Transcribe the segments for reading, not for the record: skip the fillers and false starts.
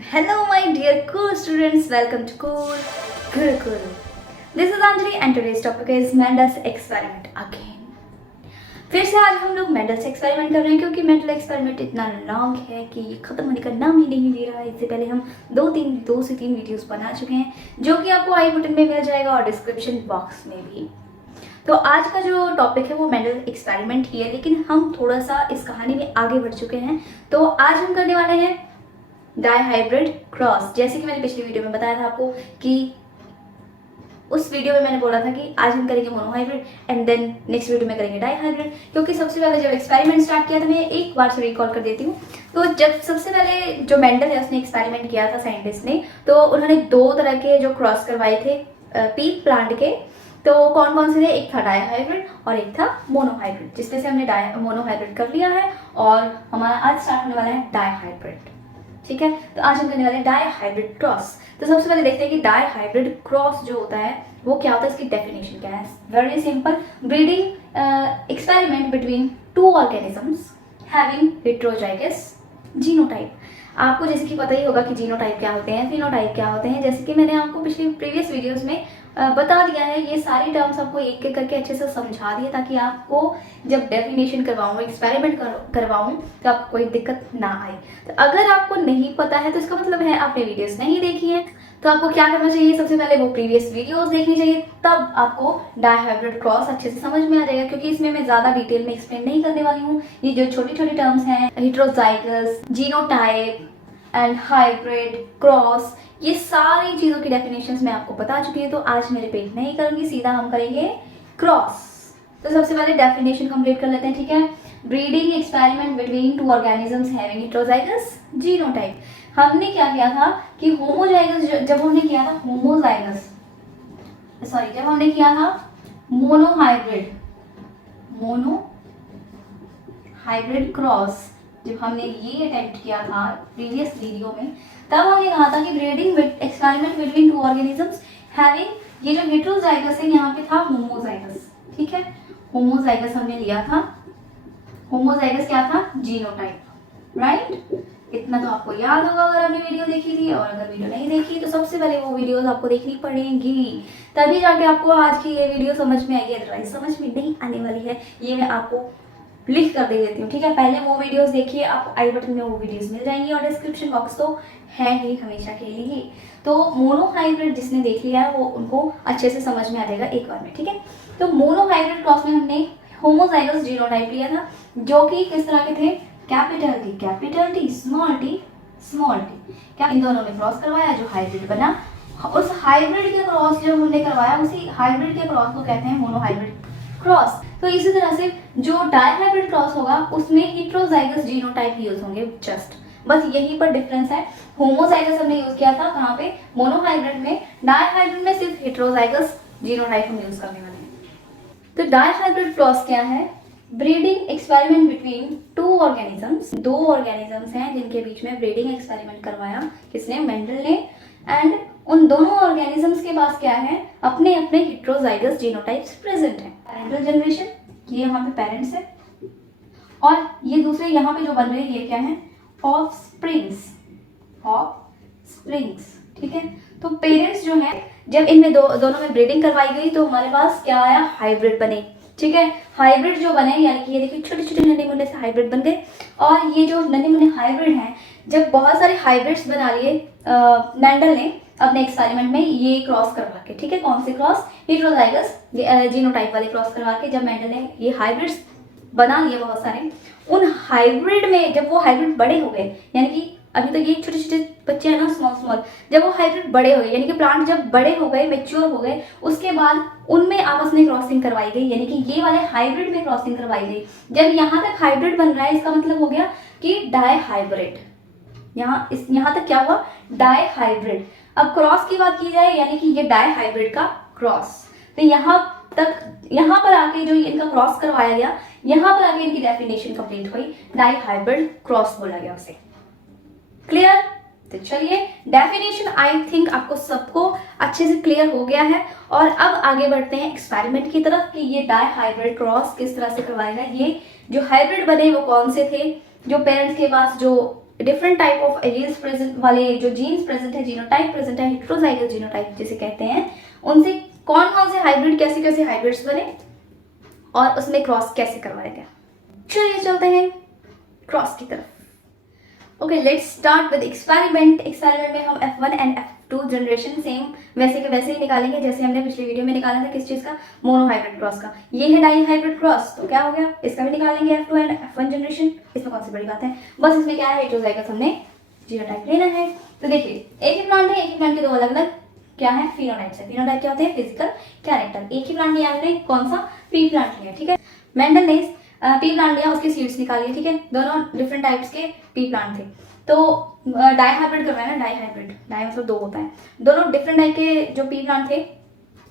Hello, my dear cool students. Welcome to Cool Gurukul. This is Anjali and today's topic is Mendel's experiment again. फिर से आज हम लोग Mendel's experiment कर रहे हैं क्योंकि मेंडल एक्सपेरिमेंट इतना लॉन्ग है कि खत्म होने का नाम ही नहीं ले रहा है। इससे पहले हम दो से तीन वीडियोस बना चुके हैं जो कि आपको आई बटन में मिल जाएगा और डिस्क्रिप्शन बॉक्स में भी। तो आज का जो टॉपिक है वो मेंडल एक्सपेरिमेंट ही है, लेकिन हम थोड़ा सा इस कहानी में आगे बढ़ चुके हैं। तो आज हम करने वाले हैं डाइहाइब्रिड क्रॉस। जैसे कि मैंने पिछली वीडियो में बताया था आपको कि उस वीडियो में मैंने बोला था कि आज हम करेंगे monohybrid and then next video में करेंगे डाइहाइब्रिड, क्योंकि सबसे पहले जब एक्सपेरिमेंट स्टार्ट किया था, मैं एक बार से रिकॉल कर देती हूँ। तो जब सबसे पहले जो मेंडल है उसने एक्सपेरिमेंट किया था साइंटिस्ट ने, तो उन्होंने दो तरह के जो क्रॉस करवाए थे पीक प्लांट के। तो कौन कौन से थे? एक था डाइहाइब्रिड और एक था मोनोहाइब्रिड, जिसमें से हमने मोनोहाइब्रिड कर लिया है और हमारा आज स्टार्ट होने वाला है डाइहाइब्रिड। ठीक है, तो आज हम करने वाले हैं डाइहाइब्रिड क्रॉस। तो सबसे पहले देखते हैं कि डाइहाइब्रिड क्रॉस जो होता है वो क्या होता है, इसकी डेफिनेशन क्या है। Very simple, breeding experiment between two organisms having heterozygous genotype. आपको जैसे कि पता ही होगा कि जीनोटाइप क्या होते हैं, फिनोटाइप क्या होते हैं। जैसे कि मैंने आपको प्रीवियस वीडियोस में बता दिया है, ये सारी टर्म्स आपको एक एक करके अच्छे से समझा दिए ताकि आपको जब डेफिनेशन करवाऊँ, एक्सपेरिमेंट करवाऊँ तो आपको कोई दिक्कत ना आए। तो अगर आपको नहीं पता है तो इसका मतलब है आपने वीडियोस नहीं देखी है। तो आपको क्या करना चाहिए, सबसे पहले वो प्रीवियस वीडियोस देखनी चाहिए, तब आपको डाइहाइब्रिड क्रॉस अच्छे से समझ में आ जाएगा। क्योंकि इसमें मैं ज़्यादा डिटेल में एक्सप्लेन नहीं करने वाली हूँ। ये जो छोटी छोटी टर्म्स हैं, heterozygous, genotype and hybrid, cross, ये सारी चीज़ों की डेफिनेशंस मैं आपको बता चुकी हूँ। तो आज मैं रिपीट नहीं करूँगी, सीधा हम करेंगे क्रॉस। तो सबसे पहले डेफिनेशन कंप्लीट कर लेते हैं। ठीक है, breeding experiment between two organisms having heterozygous genotype. हमने क्या किया था कि होमोजाइगस, जब हमने किया था जब हमने किया था मोनोहाइब्रिड क्रॉस, जब हमने ये अटेम्प्ट किया था प्रीवियस वीडियो में, तब हमने कहा था कि breeding experiment between two organisms having, ये जो हेटेरोजाइगस है यहाँ पे था होमोजाइगस। ठीक है, होमोजाइगस हमने लिया था। होमोजाइगस क्या था? Genotype, right. इतना तो आपको याद होगा अगर आपने वीडियो देखी थी, और अगर वीडियो नहीं देखी तो सबसे पहले वो वीडियोस आपको देखनी पड़ेंगी, तभी जाके आपको आज की ये वीडियो समझ में आएगी। अदरवाइज समझ में नहीं आने वाली है, ये मैं आपको लिख कर दे देती हूँ। ठीक है, पहले वो वीडियोस देखिए, आपको आई बटन में वो वीडियोस मिल जाएंगी और डिस्क्रिप्शन बॉक्स तो है ही हमेशा के लिए। तो मोनोहाइब्रिड जिसने देख लिया है वो उनको अच्छे से समझ में आ जाएगा एक बार में। ठीक है, तो मोनोहाइब्रिड क्रॉस में हमने होमोजाइगस जीनोटाइप लिया था, जो कि किस तरह के थे? Capital T, small T. क्या इन दोनों में क्रॉस करवाया जो हाइब्रिड बना। उस हाइब्रिड के क्रॉस जो हमने करवाया, उसी हाइब्रिड के क्रॉस को कहते हैं मोनोहाइब्रिड क्रॉस। तो इसी तरह से जो डाइहाइब्रिड क्रॉस होगा उसमें हेटेरोजाइगस जीनोटाइप यूज होंगे, जस्ट बस यहीं पर डिफरेंस है। होमोजाइगस हमने यूज किया था कहाँ पे? मोनोहाइब्रिड में। डाइहाइब्रिड में सिर्फ हेटेरोजाइगस जीनोटाइप हम यूज करने वाले हैं। तो डाइहाइब्रिड क्रॉस क्या है? Breeding experiment between two organisms, दो ऑर्गेनिजम्स हैं जिनके बीच में ब्रीडिंग एक्सपेरिमेंट करवाया किसने? मेंडल ने। एंड उन दोनों ऑर्गेनिजम्स के पास क्या है? अपने अपने हेटेरोजाइगस जीनोटाइप्स प्रेजेंट है। पैरेंटल जनरेशन, ये यहाँ पे पेरेंट्स है, और ये दूसरे यहाँ पे जो बन रहे हैं ये क्या है? ऑफस्प्रिंग्स। ठीक है, तो पेरेंट्स जो है, जब इनमें दोनों में ब्रीडिंग करवाई गई तो हमारे पास क्या आया? हाइब्रिड बने। ठीक है, हाइब्रिड जो बने, यानी कि ये देखिए छोटे छोटे नन्हे मुन्ने से हाइब्रिड बन गए। और ये जो नन्हे मुन्ने हाइब्रिड हैं, जब बहुत सारे हाइब्रिड्स बना लिए मेंडल ने अपने एक्सपेरिमेंट में, ये क्रॉस करवा के, ठीक है, कौन से क्रॉस? हेटेरोजाइगस जीनोटाइप वाले क्रॉस करवा के जब मेंडल ने ये हाइब्रिड्स बना लिए बहुत सारे, उन हाइब्रिड में जब वो हाइब्रिड बड़े हो गए, यानी कि अभी तो ये छोटे छोटे बच्चे हैं ना, स्मॉल, जब वो हाइब्रिड बड़े हो गए, यानी कि प्लांट जब बड़े हो गए, मैच्योर हो गए, उसके बाद उनमें आपस में क्रॉसिंग करवाई गई, यानी कि ये वाले हाइब्रिड में क्रॉसिंग करवाई गई। जब यहाँ तक हाइब्रिड बन रहा है, इसका मतलब हो गया कि डाइहाइब्रिड। यहाँ तक क्या हुआ? डाइहाइब्रिड। अब क्रॉस की बात की जाए, यानी कि ये डाइहाइब्रिड का क्रॉस। तो यहाँ पर आके जो इनका क्रॉस करवाया गया, यहाँ पर आके इनकी डेफिनेशन कंप्लीट हुई, डाइहाइब्रिड क्रॉस बोला गया उसे। क्लियर? तो चलिए, डेफिनेशन आई थिंक आपको सबको अच्छे से क्लियर हो गया है। और अब आगे बढ़ते हैं एक्सपेरिमेंट की तरफ कि ये डाइहाइब्रिड क्रॉस किस तरह से करवाएगा। ये जो हाइब्रिड बने वो कौन से थे? जो पेरेंट्स के पास जो different type of alleles present वाले जो जीन्स प्रेजेंट है, जीनोटाइप प्रेजेंट है, हेटेरोजाइगस जीनोटाइप जिसे कहते हैं, उनसे कौन कौन से हाइब्रिड, कैसे कैसे हाइब्रिड्स बने और उसमें क्रॉस कैसे करवाया गया। चलिए चलते हैं क्रॉस की तरफ। Okay, let's start with experiment. Experiment में हम F1 and F2 generation same वैसे के वैसे ही निकालेंगे जैसे हमने पिछले वीडियो में निकाला था। किस चीज़ का? मोनो हाइब्रिड क्रॉस का। ये है डाई हाइब्रिड क्रॉस, तो क्या हो गया, इसका भी निकालेंगे F2 एंड F1 जनरेशन। इसमें कौन सी बड़ी बात है, बस इसमें क्या है, हेटेरोजाइगस हमने जीनोटाइप लेना है। तो देखिए एक ही प्लांट है, एक ही प्लांट के दो अलग अलग क्या है, फिनोटाइप्स है। फिनोटाइप क्या होते हैं, फिजिकल कैरेक्टर। एक ही प्लांट लिया हमने, कौन सा, पी प्लांट लिया, ठीक है। मेंडल ने पी प्लांट लिया, उसके सीड्स निकालिए, ठीक है। दोनों डिफरेंट टाइप्स के पी प्लांट थे, तो डाई हाइब्रिड करवाया ना, डाई हाइब्रिड, डाई मतलब दो होता है। दोनों डिफरेंट टाइप के जो पी प्लांट थे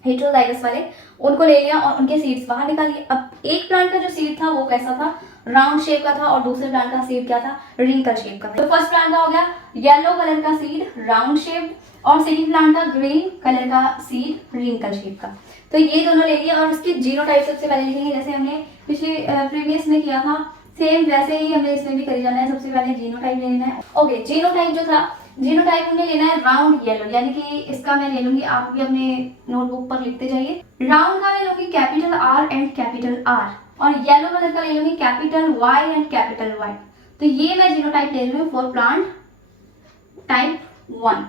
हेटेरोजाइगस वाले, उनको ले लिया और उनके सीड्स बाहर निकालिए। अब एक प्लांट का जो सीड था वो कैसा था, राउंड शेप का था, और दूसरे प्लांट का सीड क्या था, रिंकल शेप का था। तो फर्स्ट प्लांट का हो गया येलो कलर का सीड राउंड शेप, और सेकंड प्लांट का ग्रीन कलर का सीड रिंकल शेप का। तो ये दोनों ले लिया और उसकी जीनोटाइप सबसे पहले लिखेंगे, जैसे हमने पिछले प्रीवियस में किया था सेम वैसे ही हमें इसमें भी करी जाना है। सबसे पहले जीनोटाइप लेना है। ओके, जीनोटाइप जो था, जीनोटाइप हमें लेना है राउंड येलो, यानी कि इसका मैं ले लूंगी, आप भी अपने नोटबुक पर लिखते जाइए। राउंड का मैं लूंगी capital R and capital R, और येलो कलर का ले लूंगी capital Y and capital Y। तो ये मैं जीनोटाइप ले रही हूँ for plant type 1।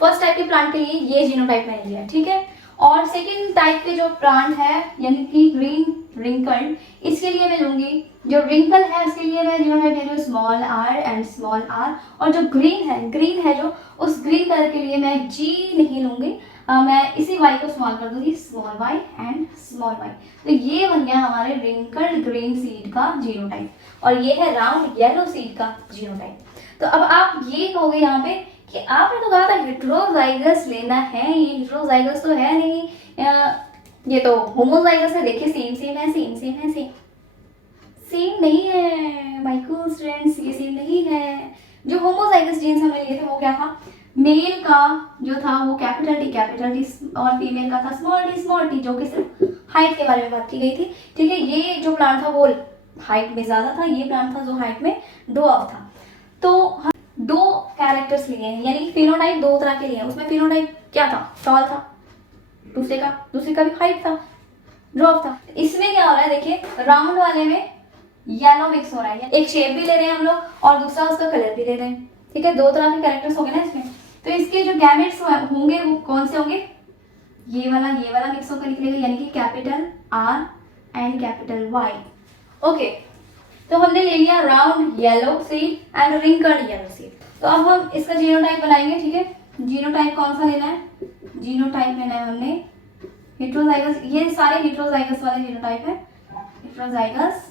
First type के प्लांट के लिए ये जीनोटाइप मैंने लिया, ठीक है। और सेकंड टाइप के जो प्लांट है यानी कि ग्रीन रिंकल्ड, इसके लिए मैं लूंगी, जो रिंकल है उसके लिए मैं जीनोटाइप ले रही हूँ small r and small r, और जो ग्रीन है जो, उस ग्रीन कलर के लिए मैं G नहीं लूंगी, मैं इसी y को स्मॉल कर दूंगी, small y and small y। तो ये बन गया हमारे रिंकल्ड ग्रीन सीड का जीनोटाइप, और ये है राउंड येलो सीड का जीनोटाइप। तो अब आप ये कहोगे यहाँ पे कि आपने तो कहा था हेटेरोजाइगस लेना है, ये हेटेरोजाइगस तो है नहीं, ये तो होमोजाइगस है। देखिए सेम सेम है, सेम सेम है, सेम नहीं है माय कूल स्टूडेंट्स, ये सेम नहीं है। जो होमोजाइगस जीन्स हमें लिए थे वो क्या था, मेल का जो था वो कैपिटल टी और फीमेल का था स्मॉल टी, जो कि सिर्फ हाइट के बारे में बात की गई थी, ठीक है। ये जो प्लांट था वो हाइट में ज्यादा था, ये प्लांट था जो हाइट में ड्वार्फ था। तो दो कैरेक्टर्स लिए हैं, यानी कि फिनोटाइप दो तरह के लिए हैं। उसमें फिनोटाइप क्या था, टॉल था, दूसरे का भी हाइट था, ड्वार्फ था। इसमें क्या हो रहा है, देखिए राउंड वाले में येलो मिक्स हो रहा है, एक शेप भी ले रहे हैं हम लोग और दूसरा उसका कलर भी ले रहे हैं, ठीक है। दो तरह के कैरेक्टर्स हो गए ना इसमें। तो इसके जो गैमेट्स होंगे वो कौन से होंगे, ये वाला मिक्स होकर निकलेगा, यानी कि capital R and capital Y। Okay, तो हमने ले लिया round yellow seed and wrinkled yellow seed. तो अब हम इसका जीनोटाइप बनाएंगे, ठीक है। जीनोटाइप कौन सा लेना है, जीनोटाइप लेना है हमने हेटेरोजाइगस, ये सारे हेटेरोजाइगस वाले जीनोटाइप है, हेटेरोजाइगस।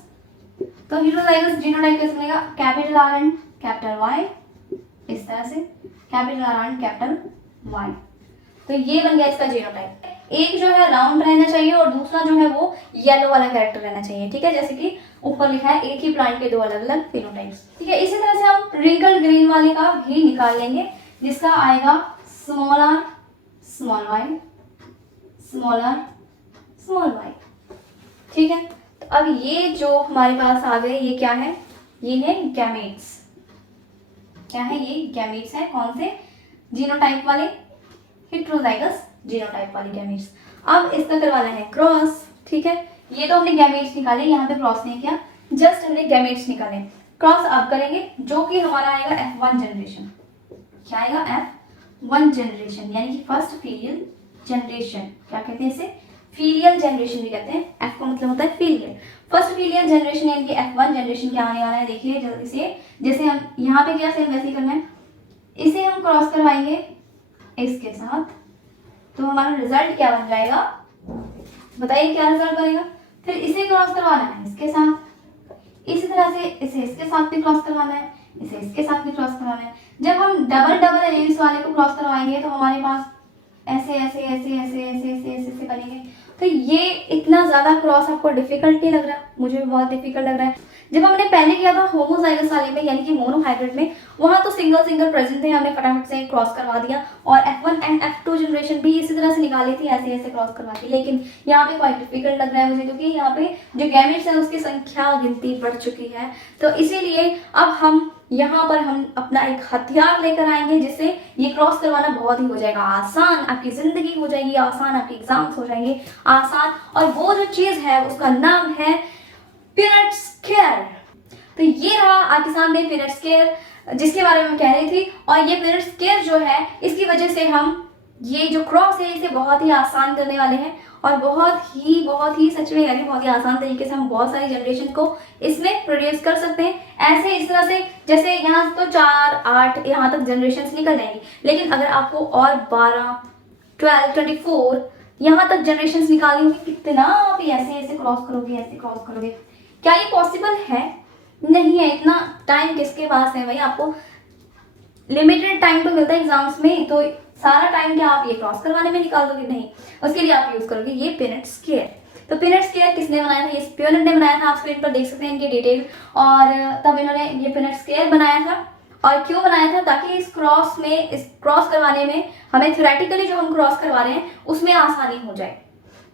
तो हेटेरोजाइगस जीनोटाइप कैसे बनेगा, capital R and capital Y, इस तरह से capital R and capital Y। तो ये बन गया इसका जीनोटाइप। एक जो है राउंड रहना चाहिए और दूसरा जो है वो येलो वाला कैरेक्टर रहना चाहिए, ठीक है। जैसे कि ऊपर लिखा है एक ही प्लांट के दो अलग अलग फिनोटाइप्स, ठीक है। इसी तरह से हम रिंकल्ड ग्रीन वाले का भी निकाल लेंगे, जिसका आएगा small r small y small r small y, ठीक है। तो अब ये जो हमारे पास आ गए, ये क्या है, ये है गैमेट्स। क्या है ये, गैमेट्स है, कौन से, जीनोटाइप वाले, हेटेरोजाइगस जीनोटाइप वाले गैमेट्स। अब इसका करवाना है क्रॉस, ठीक है। ये तो हमने गैमेट्स निकाले, यहाँ पे क्रॉस नहीं किया, जस्ट हमने गैमेट्स निकाले। क्रॉस अब करेंगे, जो कि हमारा आएगा F1 जनरेशन। क्या आएगा, F1 जनरेशन, यानी कि फर्स्ट फीलियल जनरेशन। क्या कहते हैं इसे, फीलियल जनरेशन भी कहते हैं। F का मतलब होता है फीलियल, फर्स्ट फीलियल जनरेशन, यानी कि F1 जनरेशन क्या आने वाला है, देखिए जल्दी से। जैसे हम यहाँ पे क्या सेम वैसे ही करना है, इसे हम क्रॉस करवाएंगे इसके साथ, तो हमारा रिजल्ट क्या बन जाएगा, बताइए क्या रिजल्ट बनेगा। फिर इसे क्रॉस करवाना है इसके साथ, इसी तरह से इसे इसके साथ भी क्रॉस करवाना है, इसे इसके साथ भी क्रॉस करवाना है। जब हम डबल एलिमेंट्स वाले को क्रॉस करवाएंगे तो हमारे पास ऐसे ऐसे ऐसे ऐसे ऐसे ऐसे ऐसे बनेंगे। तो ये इतना ज्यादा क्रॉस आपको डिफिकल्ट नहीं लग रहा, मुझे भी बहुत डिफिकल्ट लग रहा है। जब हमने पहले किया था होमोजाइगस वाले में, यानी कि मोनो हाइब्रिड में, वहां तो सिंगल प्रेजेंट थे, हमने फटाफट से क्रॉस करवा दिया, और F1 एंड F2 जनरेशन भी इसी तरह से निकाली थी, ऐसे ऐसे क्रॉस करवा दी। लेकिन यहाँ पे क्वाइट डिफिकल्ट लग रहा है मुझे, क्योंकि यहाँ पे जो गैमेट्स है उसकी संख्या गिनती बढ़ चुकी है। तो इसीलिए अब हम यहाँ पर हम अपना एक हथियार लेकर आएंगे जिससे ये क्रॉस करवाना बहुत ही हो जाएगा आसान, आपकी ज़िंदगी हो जाएगी आसान, आपके एग्जाम्स हो जाएंगे आसान। और वो जो चीज़ है उसका नाम है पीनट स्क्वायर। तो ये रहा आपके सामने पीनट स्क्वायर, जिसके बारे में मैं कह रही थी। और ये पीनट स्क्वायर जो है, इसकी वजह से हम ये जो क्रॉस है इसे बहुत ही आसान करने वाले हैं, और बहुत ही सच में यानी बहुत ही आसान तरीके से हम बहुत सारी जनरेशन को इसमें प्रोड्यूस कर सकते हैं। ऐसे इस तरह से, जैसे यहाँ तो 4, 8 यहाँ तक जनरेशन निकल जाएंगी, लेकिन अगर आपको और 12, 12, 24 यहाँ तक जनरेशन निकालनी होगी, कितना आप ऐसे ऐसे क्रॉस करोगे, ऐसे क्रॉस करोगे। क्या ये पॉसिबल है? नहीं है। इतना टाइम किसके पास है भाई? आपको लिमिटेड टाइम तो मिलता है एग्जाम्स में, तो सारा टाइम क्या आप ये क्रॉस करवाने में निकाल दोगे? नहीं। उसके लिए आप यूज करोगे ये पीनट स्क्वायर। तो पीनट स्क्वायर किसने बनाया था? ये स्पियोनेट ने बनाया था। आप स्क्रीन पर देख सकते हैं इनकी डिटेल। और तब इन्होंने ये पीनट स्क्वायर बनाया था। और क्यों बनाया था? ताकि इस क्रॉस करवाने में हमें थ्योरेटिकली जो हम क्रॉस करवा रहे हैं उसमें आसानी हो जाए।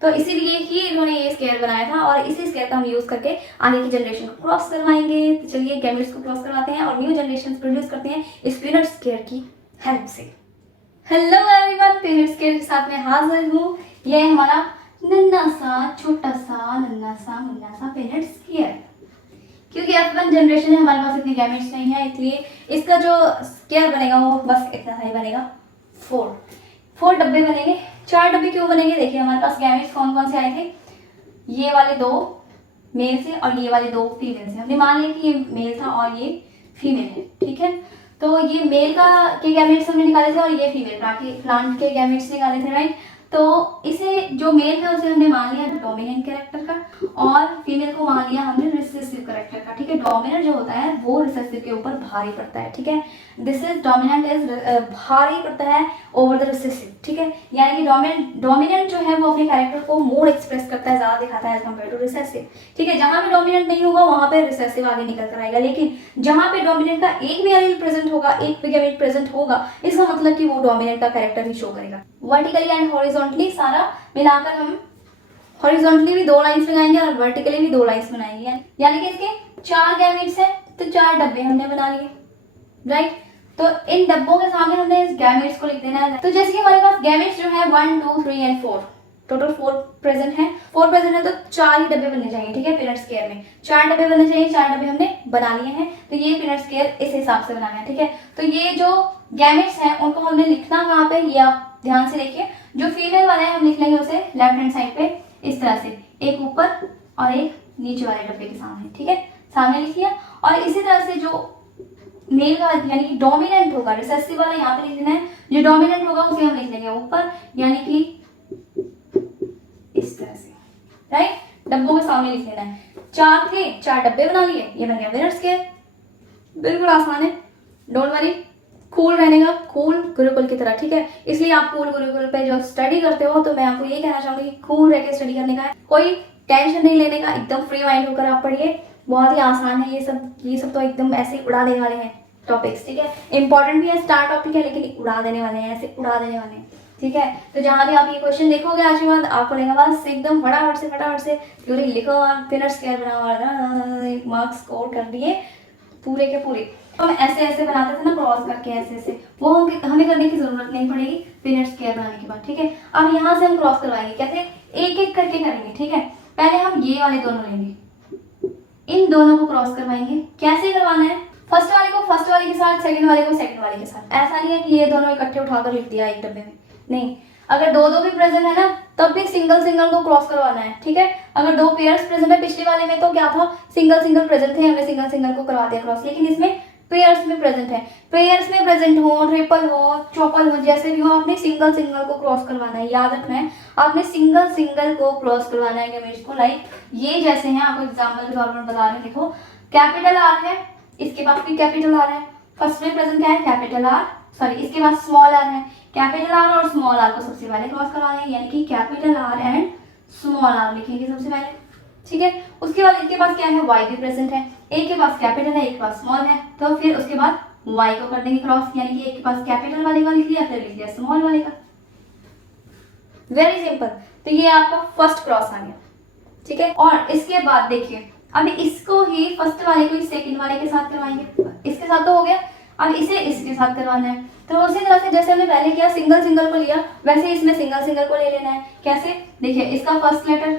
तो इसीलिए ही इन्होंने ये स्क्वायर बनाया था, और इसी स्क्वायर का हम यूज करके आगे की जनरेशन को क्रॉस करवाएंगे। तो चलिए गैमेट्स को क्रॉस करवाते हैं और न्यू जनरेशन प्रोड्यूस करते हैं इस पीनट स्क्वायर की हेल्प से। हेलो एवरीवन, पीनट स्क्वायर के साथ मैं हाजिर हूँ। ये है हमारा नन्ना सा छोटा सा नन्ना सा पीनट स्क्वायर। क्योंकि F1 जनरेशन है, हमारे पास इतने गैमेट्स नहीं है, इसलिए इसका जो स्क्वायर बनेगा वो बस इतना ही बनेगा। 4 डब्बे बनेंगे। 4 डब्बे क्यों बनेंगे? देखिए हमारे पास गैमेट्स कौन कौन से आए थे। ये वाले 2 मेल से और ये वाले 2 फीमेल से। हमने मान लिया कि ये मेल था और ये फीमेल है, ठीक है। तो ये मेल के गैमेट्स हमने निकाले थे और ये फीमेल प्लांट के गैमेट्स निकाले थे, राइट। तो इसे जो मेल है उसे हमने मान लिया डोमिनेंट कैरेक्टर का, और फीमेल को मान लिया हमने रिसेसिव कैरेक्टर का, ठीक है। डोमिनेंट जो होता है वो रिसेसिव के ऊपर भारी पड़ता है, ठीक है। दिस इज डोमिनेंट इज भारी पड़ता है ओवर द रिसेसिव, ठीक है। यानी कि डोमिनेंट जो है वो अपने कैरेक्टर को मोर एक्सप्रेस करता है, ज्यादा दिखाता है एज कम्पेयर टू रिसेसिव, ठीक है। जहां पे डोमिनेंट नहीं होगा वहां पे रिसेसिव आगे निकल कर आएगा, लेकिन जहां पे डोमिनेंट का एक भी एलिमेंट प्रेजेंट होगा, एक भी गैमेट प्रेजेंट होगा, इसका मतलब कि वो डोमिनेंट का कैरेक्टर ही शो करेगा। वर्टिकली एंड हॉरिजॉन्टली सारा मिलाकर हम हॉरिजॉन्टली भी 2 लाइंस लगाएंगे और वर्टिकली भी 2 लाइंस बनाएंगे। यानी कि इसके 4 गैमेट्स हैं तो 4 डब्बे हमने बना लिए, राइट। तो इन डब्बों के सामने हमने इस गैमेट्स को लिख देना है। तो जैसे कि हमारे पास गैमेट्स जो है 1, 2, 3 एंड 4, टोटल 4 प्रेजेंट है। 4 प्रेजेंट है तो 4 ही डब्बे बनने चाहिए, ठीक है। पीनट स्क्वायर में 4 डब्बे बनने चाहिए, 4 डब्बे हमने बना लिए हैं। तो ये पीनट स्क्वायर इस हिसाब से बनाना है, ठीक है। तो ये जो गैमेट्स हैं उनको हमने लिखना कहाँ पे, ये आप ध्यान से देखिए। जो फीमेल वाला है हम लिख लेंगे उसे लेफ्ट हैंड साइड पे इस तरह से, एक ऊपर और एक नीचे वाले डब्बे के सामने, ठीक है। सामने लिख लिया। और इसी तरह से जो मेल का यानी कि डोमिनेंट होगा, रिसेसिव वाला यहाँ पे लिख देना है, जो डोमिनेंट होगा उसे हम लिख लेंगे ऊपर, यानी कि इस तरह से, राइट। डब्बों के सामने लिख लेना है। 4 थे, 4 डब्बे बना लिए, ये बन गया पीनट स्क्वायर। बिल्कुल आसान है, डोंट वरी। कूल रहने का, कूल गुरुकुल की तरह, ठीक है। इसलिए आप कूल गुरुकुल पे जो स्टडी करते हो, तो मैं आपको ये कहना चाहूंगी कि कूल रह के स्टडी करने का है, कोई टेंशन नहीं लेने का, एकदम फ्री माइंड होकर आप पढ़िए। बहुत ही आसान है ये सब तो एकदम ऐसे उड़ा देने वाले हैं टॉपिक्स, ठीक है। इंपॉर्टेंट भी है, स्टार टॉपिक है, लेकिन उड़ा देने वाले हैं, ऐसे उड़ा देने वाले हैं, ठीक है। तो जहां भी आप ये क्वेश्चन देखोगे आज के बाद, आपको लगेगा बस एकदम फटाफट से थ्योरी लिखो और पीनट स्क्वायर बनाओ, मार्क्स स्कोर कर दिए पूरे के पूरे। हम ऐसे बनाते थे ना क्रॉस करके, ऐसे वो हमें करने की जरूरत नहीं पड़ेगी पीनट स्क्वायर बनाने के बाद, ठीक है। अब यहाँ से हम क्रॉस करवाएंगे, कैसे? एक एक करके करेंगे, ठीक है। पहले हम ये वाले दोनों लेंगे, इन दोनों को क्रॉस करवाएंगे। कैसे करवाना है? फर्स्ट वाले को फर्स्ट वाले के साथ, सेकंड वाले को सेकंड वाले के साथ। ऐसा नहीं है कि ये दोनों इकट्ठे उठाकर लिख दिया एक डब्बे में, नहीं। अगर 2 भी प्रेजेंट है ना, तब भी सिंगल को क्रॉस करवाना है, ठीक है। अगर 2 पेयर्स प्रेजेंट है, पिछले वाले में तो क्या था, सिंगल प्रेजेंट थे, हमने सिंगल को करवा दिया क्रॉस, लेकिन इसमें पेयर्स में प्रेजेंट है। पेयर्स में प्रेजेंट हो, ट्रिपल हो, चौपल हो, जैसे भी हो, आपने सिंगल को क्रॉस करवाना है। याद रखना है, आपने सिंगल को क्रॉस करवाना है गैमेट्स को। लाइक ये जैसे हैं, आपको एग्जांपल के तौर पर बता रहे हैं। देखो कैपिटल आर है, इसके पास भी कैपिटल आर है। फर्स्ट में प्रेजेंट क्या है? कैपिटल आर, सॉरी इसके पास स्मॉल आर है। कैपिटल आर और स्मॉल आर को सबसे पहले क्रॉस करवाना है, यानी कि capital R and small R लिखेंगे सबसे पहले, ठीक है। उसके बाद इनके पास क्या है? वाई भी प्रेजेंट है। एक के पास कैपिटल है, एक के पास स्मॉल है, तो फिर उसके बाद वाई को कर देंगे क्रॉस, यानी कि एक के पास कैपिटल वाले का लिख लिया, फिर लिख लिया स्मॉल वाले का। Very simple. तो ये आपका फर्स्ट क्रॉस आ गया, ठीक है। और इसके बाद देखिए अब इसको ही फर्स्ट वाले को ही सेकंड वाले के साथ करवाएंगे, इसके साथ तो हो गया, अब इसे इसके साथ करवाना है। तो उसी तरह से जैसे हमने पहले किया सिंगल सिंगल को लिया, वैसे इसमें सिंगल सिंगल को ले लेना है। कैसे, देखिए इसका फर्स्ट लेटर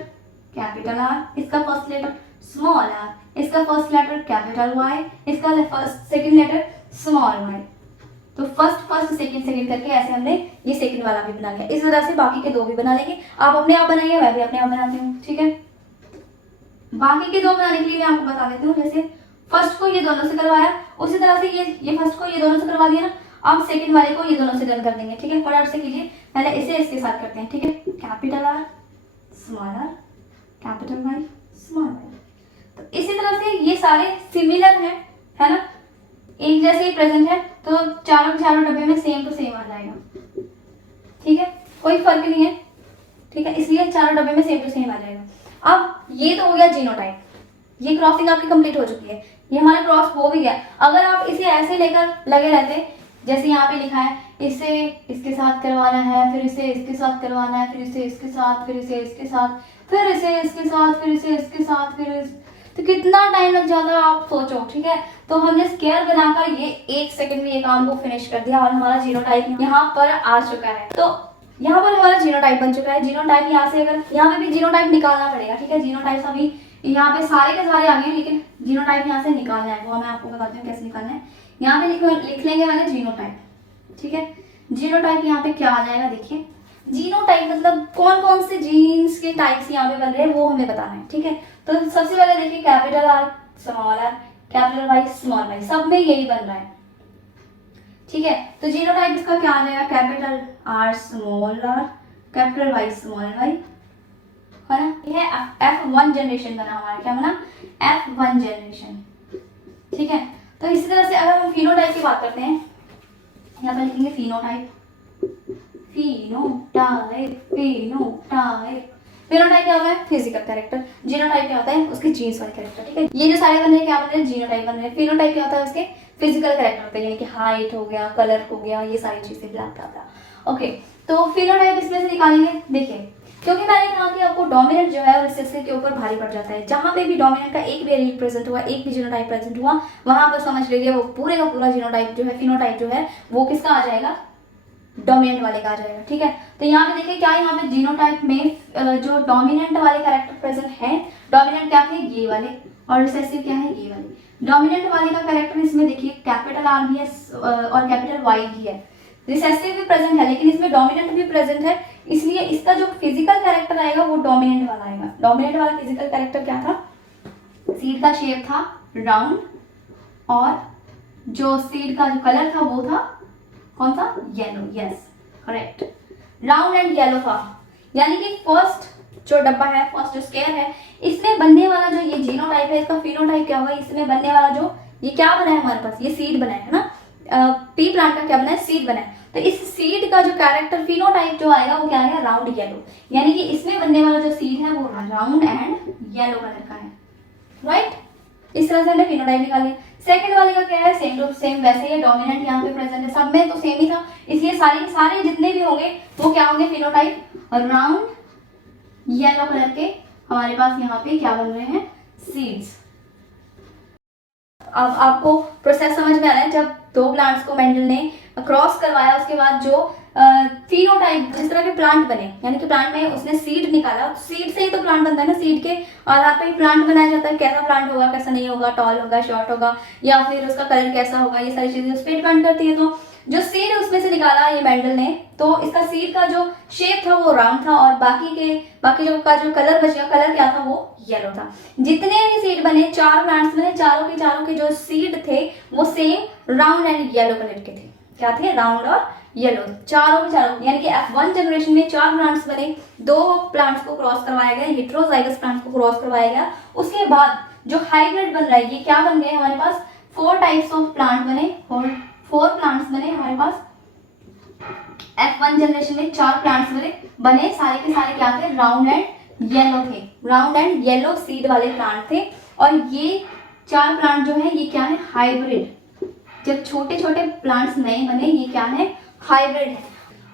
कैपिटल आर, इसका फर्स्ट लेटर स्मॉल आर, इसका फर्स्ट लेटर कैपिटल वाई, इसका first second letter small Y. तो फर्स्ट फर्स्ट सेकंड सेकंड करके ऐसे हमने ये सेकंड वाला भी बना लिया। इस तरह से बाकी के दो भी बना लेंगे। आप अपने आप बनाइए, मैं भी अपने आप बनाती हूँ, ठीक है। बाकी के दो बनाने के लिए मैं आपको बता देती हूँ। जैसे फर्स्ट को ये दोनों से करवाया, उसी तरह से ये फर्स्ट को ये दोनों से करवा दिया ना, अब सेकंड वाले को ये दोनों से डन कर देंगे, ठीक है। फटाफट से कीजिए, पहले इसे इसके साथ करते हैं, ठीक है। Capital R small R capital Y small Y. तो इसी तरह से ये सारे सिमिलर है ना, एक जैसे ही प्रेजेंट है, तो चारों के चारों डब्बे में सेम टू सेम आ जाएगा, ठीक है, कोई फर्क नहीं है, ठीक है, इसलिए चारों डब्बे में सेम टू सेम आ जाएगा। अब ये तो हो गया जीनोटाइप, ये क्रॉसिंग आपकी कंप्लीट हो चुकी है, ये हमारा क्रॉस हो भी गया। अगर आप इसे ऐसे लेकर लगे रहते, जैसे यहाँ पे लिखा है इसे इसके साथ करवाना है, फिर इसे इसके साथ करवाना है, फिर इसे इसके साथ, फिर इसे इसके साथ, फिर इसे इसके साथ, फिर इसे इसके साथ, तो कितना टाइम लग जाता, आप सोचो, ठीक है। तो हमने स्क्वायर बनाकर ये 1 सेकंड में ये काम को फिनिश कर दिया और हमारा जीनोटाइप यहाँ पर आ चुका है। तो यहाँ पर हमारा जीनोटाइप बन चुका है। जीनोटाइप यहाँ से, अगर यहाँ पे भी जीनोटाइप निकालना पड़ेगा, ठीक है। जीनोटाइप अभी यहाँ पे सारे के सारे आ गए, लेकिन जीनोटाइप यहाँ से निकालना है, वो मैं आपको बताती हूँ कैसे निकालना है। यहाँ पे लिख लेंगे मैंने जीनोटाइप, ठीक है। जीनोटाइप यहाँ पे क्या आ जाएगा, देखिए जीनोटाइप मतलब कौन कौन से जीन्स के टाइप्स यहाँ पे बन रहे हैं वो हमें बताना है, ठीक है। तो सबसे पहले देखिए capital R small R capital Y small Y, सब में यही बन रहा है, ठीक है। तो जीनोटाइप इसका क्या आ जाएगा, capital R small R capital Y small Y, है ना। यह F1 जनरेशन बना हमारा, क्या बना, F1 जनरेशन, ठीक है। तो इसी तरह से अगर हम फिनोटाइप की बात करते हैं, यहाँ पर लिखेंगे फिनोटाइप, फिनोटाइप फिनोटाइप। फिनोटाइप क्या होता है, फिजिकल कैरेक्टर। जीनोटाइप क्या होता है, उसके जीन्स वाले कैरेक्टर, ठीक है। ये जो सारे बन रहे हैं क्या बन रहे हैं, जीनोटाइप बन रहे हैं। फिनोटाइप क्या होता है, उसके फिजिकल कैरेक्टर होते हैं, यानी कि हाइट हो गया, कलर हो गया, ये सारी चीजें ब्लैक आता। ओके, तो फिनोटाइप इसमें से निकालेंगे। देखिए, क्योंकि मैंने कहा कि आपको डोमिनेंट जो है रिसेसिव के ऊपर भारी पड़ जाता है। जहां पे भी डोमिनेंट का एक भी एलील प्रेजेंट हुआ, एक भी जीनोटाइप प्रेजेंट हुआ, वहां पर समझ लीजिए वो पूरे का पूरा जीनोटाइप जो है, फिनोटाइप जो है, वो किसका आ जाएगा, डोमिनेंट वाले का आ जाएगा, ठीक है। तो यहाँ पे देखिए क्या, यहाँ पे जीनोटाइप में जो डोमिनेंट वाले कैरेक्टर प्रेजेंट है, डोमिनेंट क्या है, ये वाले, और रिसेसिव क्या है, ये वाले। डोमिनेंट वाले का कैरेक्टर इसमें देखिए कैपिटल आर भी है और कैपिटल वाई भी है। रिसेसिव भी प्रेजेंट है, लेकिन इसमें डोमिनेंट भी प्रेजेंट है, इसलिए इसका जो फिजिकल कैरेक्टर आएगा वो डोमिनेंट वाला आएगा। डोमिनेंट वाला फिजिकल कैरेक्टर क्या था, सीड का शेप था राउंड, और जो सीड का जो कलर था वो था कौन सा, yellow, yes correct, round and yellow था। यानी कि फर्स्ट जो डब्बा है, फर्स्ट जो स्क्वायर है, इसमें बनने वाला जो ये जीनोटाइप है, इसका फिनोटाइप क्या होगा, इसमें बनने वाला जो ये क्या बना है हमारे पास, ये सीड बना है ना, पी प्लांट का क्या बना है, सीड बना है। तो इस सीड का जो कैरेक्टर फिनोटाइप जो आएगा वो क्या आएगा, राउंड येलो, यानी कि इसमें बनने वाला जो सीड है वो राउंड एंड येलो कलर का है, राइट। इस तरह से हमने फिनोटाइप निकाली। सेकंड वाले का क्या है, सेम टू सेम, वैसे ही डोमिनेंट यहाँ पे प्रेजेंट है, सब में तो सेम ही था, इसलिए सारे जितने भी होंगे वो क्या होंगे, फिनोटाइप राउंड येलो कलर के हमारे पास यहाँ पे क्या बन रहे हैं, सीड्स। अब आपको प्रोसेस समझ में आ रहा है, जब दो प्लांट्स को मेंडल ने क्रॉस करवाया, उसके बाद जो फिनोटाइप जिस तरह के प्लांट बने, यानी कि प्लांट में उसने सीड निकाला, सीड से ही तो प्लांट बनता है ना, सीड के आधार पर ही प्लांट बनाया जाता है, कैसा प्लांट होगा, कैसा नहीं होगा, टॉल होगा, शॉर्ट होगा, या फिर उसका कलर कैसा होगा, ये सारी चीजें उस पर डिपेंड करती है। तो जो सीड उसमें से निकाला ये मेंडल ने, तो इसका सीड का जो शेप था वो राउंड था, और बाकी जो कलर बच गया, कलर क्या था, वो येलो था। जितने भी सीड बने, 4 प्लांट्स बने, चारों के जो सीड थे वो same round and yellow colour के थे। क्या थे, राउंड और येलो, चारों के चारों, यानी कि F1 जनरेशन में 4 प्लांट्स बने, 2 प्लांट्स को क्रॉस करवाया गया, हेटेरोजाइगस प्लांट्स को क्रॉस करवाया गया। उसके बाद जो हाइब्रिड बन रहा है, ये क्या बन गए हमारे पास, 4 टाइप्स ऑफ प्लांट बने, 4 प्लांट्स बने हमारे पास। F1 जनरेशन में 4 प्लांट्स बने, सारे के सारे क्या थे, राउंड एंड येलो थे, राउंड एंड येलो सीड वाले प्लांट थे। और ये 4 प्लांट जो है ये क्या है, हाइब्रिड। जब छोटे छोटे प्लांट्स नए बने, ये क्या है, हाइब्रिड है।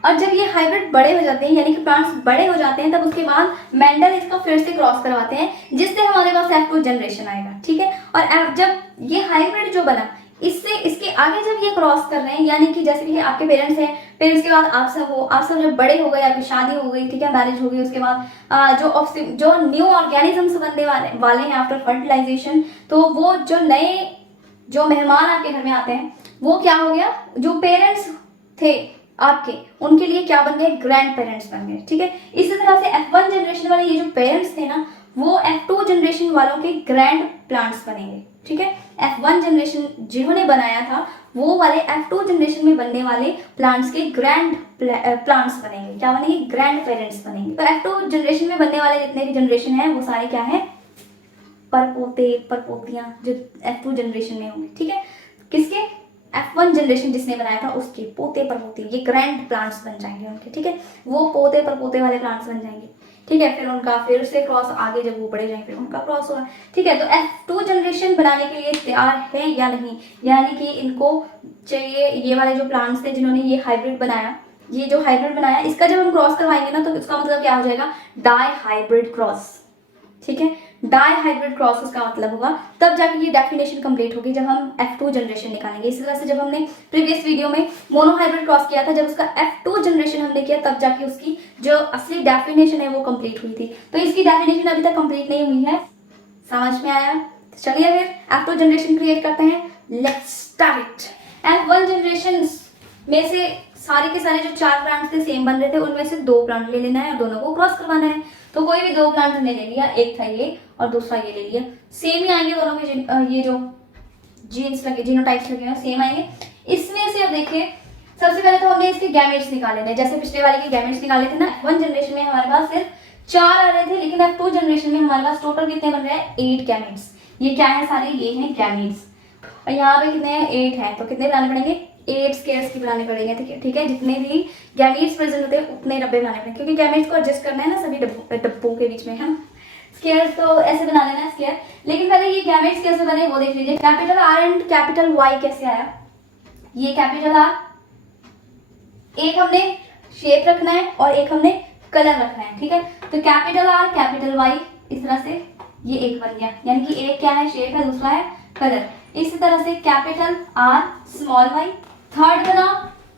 और जब ये हाइब्रिड बड़े हो जाते हैं यानी कि प्लांट्स बड़े हो जाते हैं, तब उसके बाद मेंडल इसका फिर से क्रॉस करवाते हैं, जिससे हमारे पास F2 जनरेशन आएगा, ठीक है। और जब ये हाइब्रिड जो बना, इससे इसके आगे जब ये क्रॉस कर रहे हैं, यानी कि जैसे कि आपके पेरेंट्स हैं, फिर उसके बाद आप सब जब बड़े हो गए, आपकी शादी हो गई, ठीक है, मैरिज हो गई, उसके बाद जो न्यू ऑर्गेनिजम्स बनने वाले हैं आफ्टर फर्टिलाइजेशन, तो वो जो मेहमान आपके घर में आते हैं, वो क्या हो गया, जो पेरेंट्स थे आपके, उनके लिए क्या बन गए, ग्रैंड पेरेंट्स बन गए, ठीक है। इसी तरह से F1 जनरेशन वाले ये जो पेरेंट्स थे ना, वो F2 जनरेशन वालों के ग्रैंड प्लांट्स बनेंगे, ठीक है। F1 जनरेशन जिन्होंने बनाया था, वो वाले F2 जनरेशन में बनने वाले प्लांट्स के ग्रैंड प्लांट्स बनेंगे, क्या बनेंगे, ग्रैंड पेरेंट्स बनेंगे। तो F2 जनरेशन में बनने वाले जितने भी जनरेशन है, वो सारे क्या है, परपोते परपोतियां जो F2 जनरेशन में होंगे, ठीक है। किसके, F1 जनरेशन जिसने बनाया था उसके पोते परपोते, ये ग्रैंड प्लांट्स बन जाएंगे उनके, ठीक है। वो पोते परपोते वाले प्लांट्स बन जाएंगे, ठीक है। फिर उनका फिर से क्रॉस आगे जब वो बढ़े जाएंगे, फिर उनका क्रॉस होगा, ठीक है। तो F2 जनरेशन बनाने के लिए तैयार है या नहीं, यानी कि इनको चाहिए, ये वाले जो प्लांट्स थे जिन्होंने ये हाइब्रिड बनाया, ये जो हाइब्रिड बनाया, इसका जब हम क्रॉस करवाएंगे ना, तो इसका मतलब क्या हो जाएगा, डाई हाइब्रिड क्रॉस, ठीक है। डाई हाइब्रिड क्रॉस उसका मतलब होगा, तब जाके ये डेफिनेशन कंप्लीट होगी जब हम F2 जनरेशन निकालेंगे। इसी तरह से जब हमने प्रीवियस वीडियो में मोनो हाइब्रिड क्रॉस किया था, जब उसका F2 जनरेशन हमने किया, तब जाके उसकी जो असली डेफिनेशन है वो कंप्लीट हुई थी। तो इसकी डेफिनेशन अभी तक कंप्लीट नहीं हुई है, समझ में आया। तो चलिए फिर F2 जनरेशन क्रिएट करते हैं, लेट्स स्टार्ट। F1 जनरेशन में से सारे के सारे जो 4 प्लांट्स थे सेम बन रहे थे, उनमें से 2 प्लांट ले लेना है और दोनों को क्रॉस करवाना है। तो कोई भी 2 प्लांट हमने ले लिया, एक था ये और दूसरा ये ले लिया, सेम ही आएंगे दोनों के, ये जो जीन्स लगे, जीनोटाइप्स लगे हैं सेम आएंगे। इसमें से अब देखिए, सबसे पहले तो हमने इसके गैमेट्स निकाले थे, जैसे पिछले वाले के गैमेट्स निकाले थे ना। F1 जनरेशन में हमारे पास सिर्फ 4 आ रहे थे, लेकिन F2 जनरेशन में हमारे पास टोटल कितने बन रहे हैं, 8 गैमेट्स। ये क्या है, सारे ये हैं गैमेट्स, और यहाँ पे कितने हैं, 8 हैं। तो कितने बनाने पड़ेंगे, 8 स्क्वायर्स की बनाने पड़ेंगे, ठीक है। जितने भी गैमेट्स प्रेजेंट होते हैं उतने डब्बे बनाने पड़ेंगे, क्योंकि गैमेट्स को एडजस्ट करना है ना सभी डब्बों के बीच में, है ना। स्क्वायर्स तो ऐसे बना लेना स्क्वायर, लेकिन पहले ये गैमेट्स कैसे बने वो देख लीजिए। Capital R and capital Y कैसे आया, ये कैपिटल R, एक हमने शेप रखना है और एक हमने कलर रखना है, ठीक है। तो कैपिटल R कैपिटल Y, इस तरह से ये एक बन गया, यानी कि एक क्या है, शेप है, दूसरा है कलर। इसी तरह से capital R small y, third बना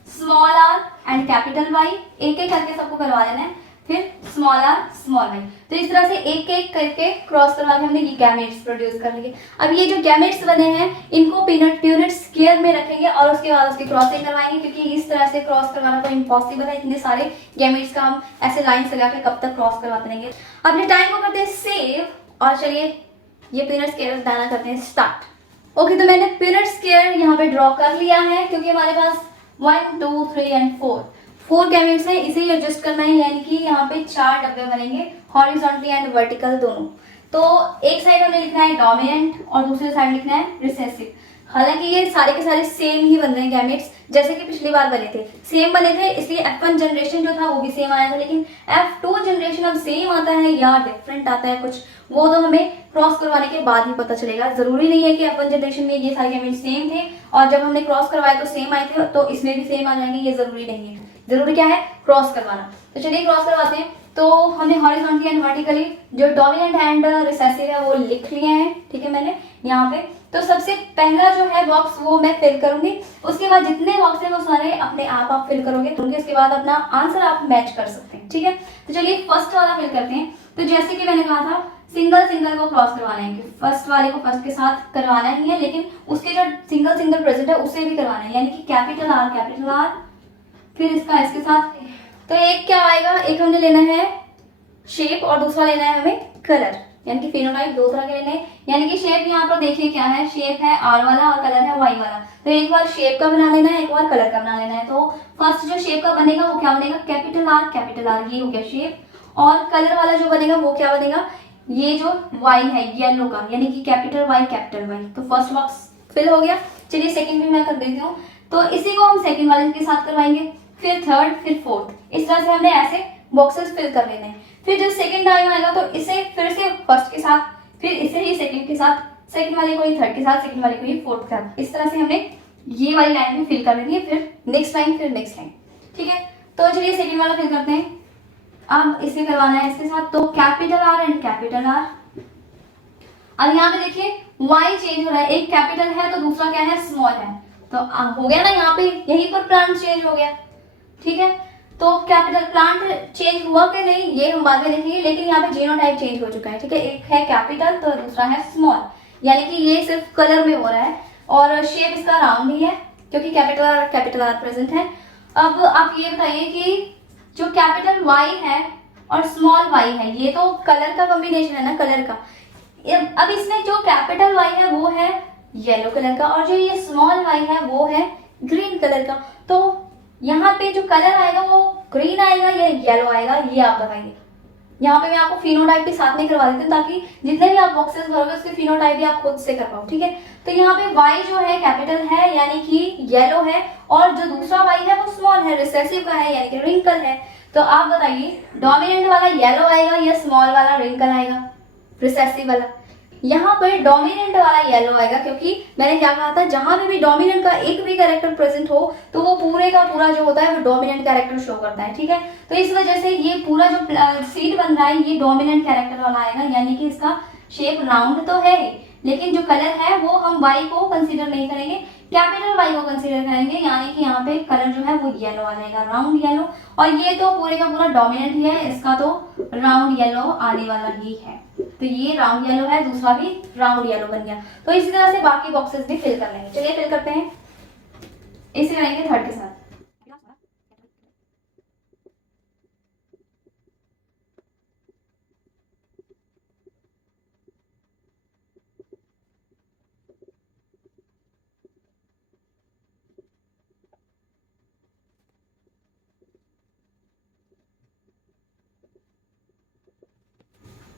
small r and capital Y, एक एक करके सबको करवा देना है, फिर स्मॉल r स्मॉल y। तो इस तरह से एक एक करके क्रॉस करवा के हमने ये गैमेट्स प्रोड्यूस कर लिए। अब ये जो गैमेट्स बने हैं, इनको पीनट स्क्वायर में रखेंगे और उसके बाद उसकी क्रॉसिंग करवाएंगे, क्योंकि इस तरह से क्रॉस करवाना तो इम्पॉसिबल है। इतने सारे गैमेट्स का हम ऐसे लाइन लगा के कब तक क्रॉस करवाते रहेंगे। अपने टाइम को करते हैं सेव, और चलिए ये पीनट स्क्वायर बनाना करते हैं स्टार्ट। ओके, तो मैंने पीनट स्क्वायर यहाँ पे ड्रॉ कर लिया है, क्योंकि हमारे पास 1 2 3 एंड 4 गैमेट्स हैं, इसे ही एडजस्ट करना है, यानी कि यहाँ पे 4 डब्बे बनेंगे, हॉरिजॉन्टली एंड वर्टिकल दोनों। तो एक साइड हमें लिखना है डोमिनेंट और दूसरे साइड लिखना है रिसेसिव। हालांकि ये सारे के सारे सेम ही बन रहे हैं गैमेट्स, जैसे कि पिछली बार बने थे, सेम बने थे, इसलिए F1 जनरेशन जो था वो भी सेम आया था। लेकिन F2 जनरेशन अब सेम आता है या डिफरेंट आता है कुछ, वो तो हमें क्रॉस करवाने के बाद ही पता चलेगा। जरूरी नहीं है कि F1 जनरेशन में ये सारे गैमेट्स सेम थे और जब हमने क्रॉस करवाए तो सेम आए थे, तो इसमें भी सेम आ जाएंगे, ये जरूरी नहीं है। जरूरी क्या है, क्रॉस करवाना। तो चलिए क्रॉस करवाते हैं। तो हमने हॉरिजॉन्टली एंड वर्टिकली जो डोमिनेंट एंड रिसेसिव है वो लिख लिए हैं, ठीक है, मैंने यहाँ पे। तो सबसे पहला जो है बॉक्स वो मैं फिल करूंगी, उसके बाद जितने बॉक्स है वो सारे अपने आप फिल करोगे, उसके बाद अपना आंसर आप मैच कर सकते हैं, ठीक है। तो चलिए फर्स्ट वाला फिल करते हैं। तो जैसे कि मैंने कहा था, सिंगल सिंगल को क्रॉस करवाना है, फर्स्ट वाले को फर्स्ट के साथ करवाना ही है, लेकिन उसके जो सिंगल सिंगल प्रेजेंट है उसे भी करवाना है, यानी कि कैपिटल R फिर इसका इसके साथ। तो एक क्या आएगा, एक हमने लेना है शेप और दूसरा लेना है हमें कलर, यानी कि फिनोटाइप दो तरह के लेने हैं। यानी कि शेप यहाँ पर देखिए क्या है, शेप है R वाला और कलर है Y वाला। तो एक बार शेप का बना लेना है, एक बार कलर का बना लेना है। तो फर्स्ट जो शेप का बनेगा वो क्या बनेगा, कैपिटल R, ये हो गया शेप। और कलर वाला जो बनेगा वो क्या बनेगा, ये जो Y है येलो का, यानी कि कैपिटल Y। तो फर्स्ट बॉक्स फिल हो गया। चलिए सेकंड भी मैं कर देती हूँ। तो इसी को हम सेकंड वाले के साथ करवाएंगे, फिर थर्ड, फिर फोर्थ, इस तरह से हमने ऐसे बॉक्सेस फिल कर लेने हैं। फिर जब सेकंड टाइम आएगा तो इसे फिर से फर्स्ट के साथ, फिर इसे ही सेकंड के साथ, सेकंड वाले को ही थर्ड के साथ, सेकंड वाले को ही फोर्थ के साथ, इस तरह से हमने ये वाली लाइन भी फिल कर लेनी है। फिर नेक्स्ट लाइन, फिर नेक्स्ट लाइन, ठीक है। तो चलिए सेकंड वाला फिल करते हैं। अब इसे करवाना है इसके साथ, तो capital R and capital R. अब यहाँ पे देखिए y चेंज हो रहा है, एक कैपिटल है तो दूसरा क्या है, स्मॉल है। तो हो गया ना, यहाँ पे यहीं पर प्लांट चेंज हो गया, ठीक है। तो कैपिटल प्लांट चेंज हुआ कि नहीं ये हम बाद में देखेंगे, लेकिन यहाँ पे जीनोटाइप चेंज हो चुका है, ठीक है। एक है कैपिटल तो दूसरा है स्मॉल, यानी कि ये सिर्फ कलर में हो रहा है और शेप इसका राउंड ही है क्योंकि कैपिटल आर प्रेजेंट है। अब आप ये बताइए कि जो कैपिटल Y है और स्मॉल y है, ये तो कलर का कॉम्बिनेशन है ना, कलर का। अब इसमें जो कैपिटल Y है वो है येलो कलर का और जो ये स्मॉल y है वो है ग्रीन कलर का। तो यहाँ पे जो कलर आएगा वो ग्रीन आएगा या येलो आएगा, ये आप बताइए। यहाँ पे मैं आपको फिनोटाइप के साथ में करवा देती हूँ ताकि जितने भी आप बॉक्सेस भरोगे उसके फिनोटाइप भी आप खुद से कर पाओ, ठीक है। तो यहाँ पे y जो है कैपिटल है यानी कि येलो है और जो दूसरा y है वो स्मॉल है, रिसेसिव का है यानी कि रिंकल है। तो आप बताइए डोमिनेंट वाला येलो आएगा या स्मॉल वाला रिंकल आएगा, रिसेसिव वाला। यहाँ पर डोमिनेंट वाला येलो आएगा क्योंकि मैंने क्या कहा था, जहां पे भी डोमिनेंट का एक भी कैरेक्टर प्रेजेंट हो तो वो पूरे का पूरा जो होता है वो डोमिनेंट कैरेक्टर शो करता है, ठीक है। तो इस वजह से ये पूरा जो सीट बन रहा है ये डोमिनेंट कैरेक्टर वाला आएगा, यानी कि इसका शेप राउंड तो है लेकिन जो कलर है वो हम y को कंसीडर नहीं करेंगे, कैपिटल Y को कंसीडर करेंगे, यानी कि यहाँ पे कलर जो है वो येलो आ जाएगा, राउंड येलो। और ये तो पूरे का पूरा डोमिनेंट ही है, इसका तो राउंड येलो आने वाला ही है। तो ये राउंड येलो है, दूसरा भी राउंड येलो बन गया। तो इसी तरह से बाकी बॉक्सेस भी फिल कर लेंगे। चलिए फिल करते हैं, इसे करेंगे थर्ड के साथ।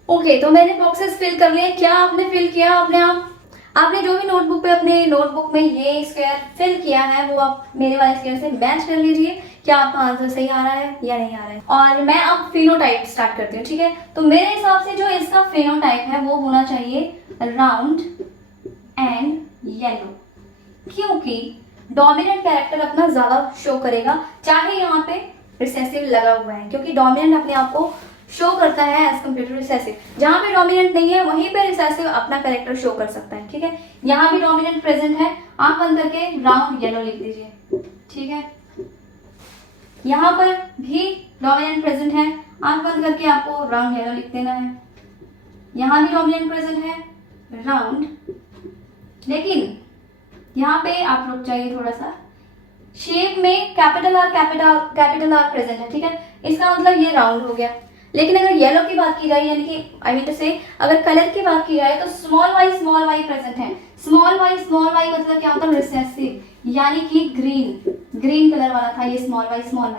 ओके तो मैंने बॉक्सेस फिल कर लिए। क्या आपने फिल किया अपने आप? आपने जो भी नोटबुक पे अपने नोटबुक में ये स्क्वायर फिल किया है वो आप मेरे वाले स्क्वायर से मैच कर लीजिए, क्या आपका आंसर सही आ रहा है या नहीं आ रहा है। और मैं अब फिनोटाइप स्टार्ट करती हूँ, ठीक है। तो मेरे हिसाब से जो इसका फिनोटाइप है वो होना चाहिए राउंड एंड येलो, क्योंकि डोमिनेंट कैरेक्टर अपना ज्यादा शो करेगा, चाहे यहाँ पे रिसेसिव लगा हुआ है, क्योंकि डोमिनेंट अपने आप को शो करता है एज कम्पेयर टू रिसेसिव। जहां पे डोमिनेंट नहीं है वहीं पे रिसेसिव अपना कैरेक्टर शो कर सकता है, ठीक है। यहाँ भी डोमिनेंट प्रेजेंट है, आंख बंद करके राउंड येलो लिख दीजिए, ठीक है। यहाँ पर भी डोमिनेंट प्रेजेंट है, आंख बंद करके आपको राउंड येलो लिख देना है। यहाँ भी डोमिनेंट प्रेजेंट है, राउंड। लेकिन यहाँ पे आप रुक जाइए थोड़ा सा, शेप में कैपिटल आर प्रेजेंट है, ठीक है। इसका मतलब ये राउंड हो गया। लेकिन अगर येलो की बात की जाए, यानी कि आई मीन टू से अगर कलर की बात की जाए तो स्मॉल y प्रेजेंट है। स्मॉल y मतलब क्या होता है, रिसेसिव, यानी कि ग्रीन कलर वाला था ये स्मॉल y।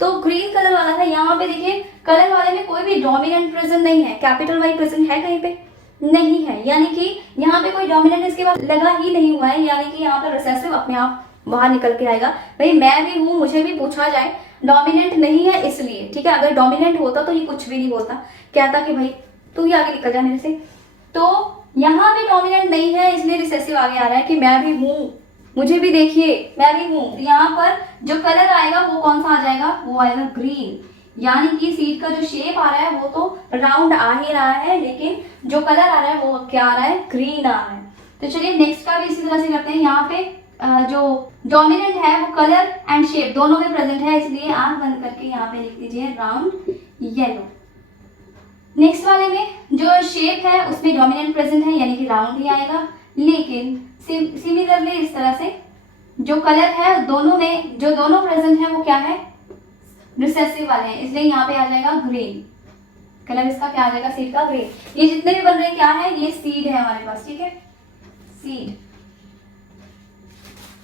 तो ग्रीन कलर वाला था। यहाँ पे देखिए कलर वाले में कोई भी डोमिनेंट प्रेजेंट नहीं है, कैपिटल Y प्रेजेंट है कहीं पे नहीं है, यानी कि यहाँ पे कोई डोमिनेंट इसके बाद लगा ही नहीं हुआ है, यानी कि यहाँ पे रिसेसिव अपने आप बाहर निकल के आएगा। भाई मैं भी हूँ, मुझे भी पूछा जाए, डोमिनेंट नहीं है इसलिए, ठीक है। अगर डोमिनेंट होता तो ये कुछ भी नहीं बोलता, कहता कि भाई तू ही आगे निकल जा मेरे से। तो यहाँ भी डोमिनेंट नहीं है इसलिए रिसेसिव आगे आ रहा है कि मैं भी हूँ, मुझे भी देखिए मैं भी हूँ। तो यहाँ पर जो कलर आएगा वो कौन सा आ जाएगा, वो आएगा ग्रीन, यानी कि सीट का जो शेप आ रहा है वो तो राउंड आ ही रहा है, लेकिन जो कलर आ रहा है वो क्या आ रहा है, ग्रीन आ रहा है। तो चलिए नेक्स्ट का भी इसी तरह से करते हैं। यहाँ पे जो डोमिनेंट है वो कलर एंड शेप दोनों में प्रेजेंट है, इसलिए आंख बंद करके यहाँ पे लिख दीजिए राउंड येलो। नेक्स्ट वाले में जो शेप है उसमें डोमिनेंट प्रेजेंट है, यानी कि राउंड ही आएगा। लेकिन सिमिलरली इस तरह से जो कलर है दोनों में जो दोनों प्रेजेंट है वो क्या है, रिसेसिव वाले हैं, इसलिए यहाँ पे आ जाएगा ग्रीन। कलर इसका क्या आ जाएगा, सीड का ग्रीन। ये जितने भी बन रहे हैं क्या है, ये सीड है हमारे पास, ठीक है, सीड,